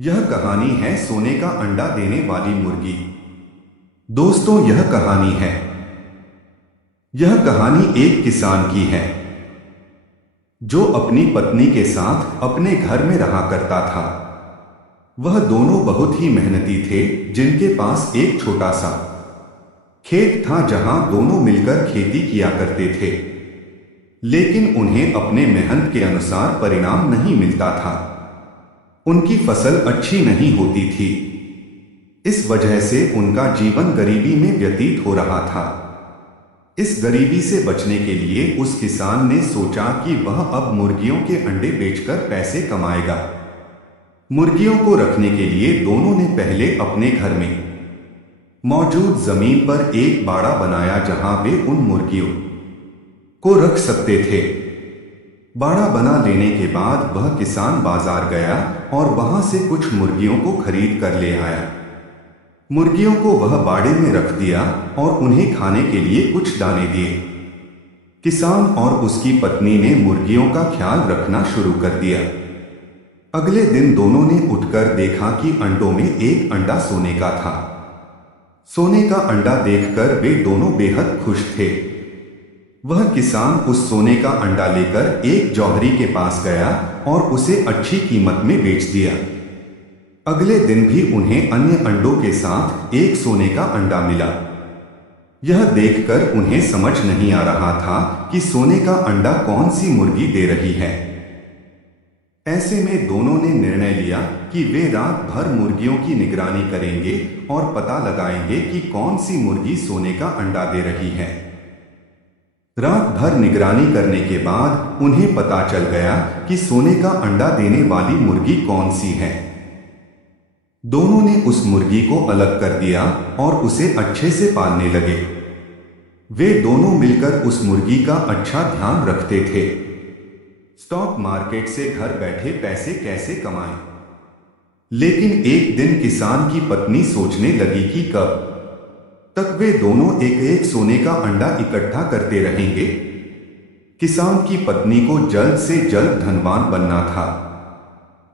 यह कहानी है सोने का अंडा देने वाली मुर्गी। दोस्तों, यह कहानी एक किसान की है जो अपनी पत्नी के साथ अपने घर में रहा करता था। वह दोनों बहुत ही मेहनती थे, जिनके पास एक छोटा सा खेत था जहां दोनों मिलकर खेती किया करते थे। लेकिन उन्हें अपने मेहनत के अनुसार परिणाम नहीं मिलता था। उनकी फसल अच्छी नहीं होती थी। इस वजह से उनका जीवन गरीबी में व्यतीत हो रहा था। इस गरीबी से बचने के लिए उस किसान ने सोचा कि वह अब मुर्गियों के अंडे बेचकर पैसे कमाएगा। मुर्गियों को रखने के लिए दोनों ने पहले अपने घर में मौजूद जमीन पर एक बाड़ा बनाया जहां वे उन मुर्गियों को रख सकते थे। बाड़ा बना लेने के बाद वह किसान बाजार गया और वहां से कुछ मुर्गियों को खरीद कर ले आया। मुर्गियों को वह बाड़े में रख दिया और उन्हें खाने के लिए कुछ दाने दिए। किसान और उसकी पत्नी ने मुर्गियों का ख्याल रखना शुरू कर दिया। अगले दिन दोनों ने उठकर देखा कि अंडों में एक अंडा सोने का था। सोने का अंडा देखकर वे दोनों बेहद खुश थे। वह किसान उस सोने का अंडा लेकर एक जौहरी के पास गया और उसे अच्छी कीमत में बेच दिया। अगले दिन भी उन्हें अन्य अंडों के साथ एक सोने का अंडा मिला। यह देखकर उन्हें समझ नहीं आ रहा था कि सोने का अंडा कौन सी मुर्गी दे रही है। ऐसे में दोनों ने निर्णय लिया कि वे रात भर मुर्गियों की निगरानी करेंगे और पता लगाएंगे कि कौन सी मुर्गी सोने का अंडा दे रही है। रात भर निगरानी करने के बाद उन्हें पता चल गया कि सोने का अंडा देने वाली मुर्गी कौन सी है। दोनों ने उस मुर्गी को अलग कर दिया और उसे अच्छे से पालने लगे। वे दोनों मिलकर उस मुर्गी का अच्छा ध्यान रखते थे। स्टॉक मार्केट से घर बैठे पैसे कैसे कमाएं। लेकिन एक दिन किसान की पत्नी सोचने लगी कि कब तक वे दोनों एक एक सोने का अंडा इकट्ठा करते रहेंगे। किसान की पत्नी को जल्द से जल्द धनवान बनना था।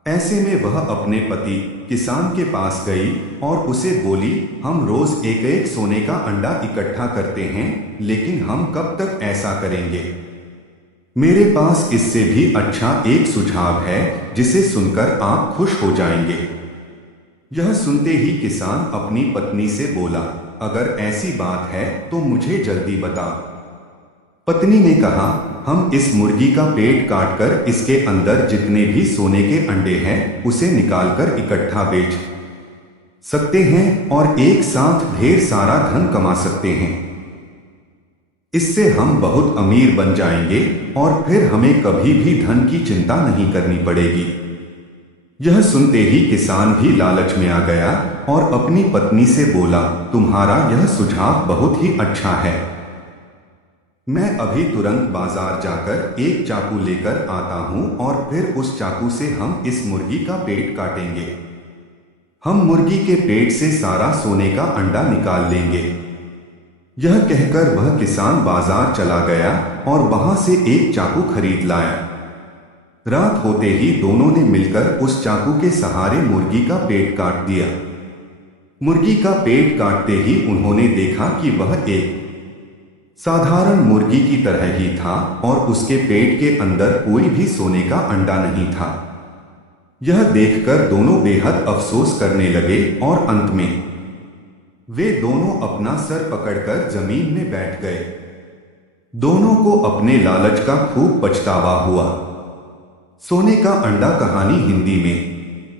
ऐसे में वह अपने पति किसान के पास गई और उसे बोली, हम रोज एक एक सोने का अंडा इकट्ठा करते हैं, लेकिन हम कब तक ऐसा करेंगे? मेरे पास इससे भी अच्छा एक सुझाव है जिसे सुनकर आप खुश हो जाएंगे। यह सुनते ही किसान अपनी पत्नी से बोला, अगर ऐसी बात है तो मुझे जल्दी बता। पत्नी ने कहा, हम इस मुर्गी का पेट काटकर इसके अंदर जितने भी सोने के अंडे हैं उसे निकालकर इकट्ठा बेच सकते हैं और एक साथ ढेर सारा धन कमा सकते हैं। इससे हम बहुत अमीर बन जाएंगे और फिर हमें कभी भी धन की चिंता नहीं करनी पड़ेगी। यह सुनते ही किसान भी लालच में आ गया और अपनी पत्नी से बोला, तुम्हारा यह सुझाव बहुत ही अच्छा है। मैं अभी तुरंत बाजार जाकर एक चाकू लेकर आता हूं और फिर उस चाकू से हम इस मुर्गी का पेट काटेंगे। हम मुर्गी के पेट से सारा सोने का अंडा निकाल लेंगे। यह कहकर वह किसान बाजार चला गया और वहां से एक चाकू खरीद लाया। रात होते ही दोनों ने मिलकर उस चाकू के सहारे मुर्गी का पेट काट दिया। मुर्गी का पेट काटते ही उन्होंने देखा कि वह एक साधारण मुर्गी की तरह ही था और उसके पेट के अंदर कोई भी सोने का अंडा नहीं था। यह देखकर दोनों बेहद अफसोस करने लगे और अंत में वे दोनों अपना सर पकड़कर जमीन में बैठ गए। दोनों को अपने लालच का खूब पछतावा हुआ। सोने का अंडा कहानी हिंदी में।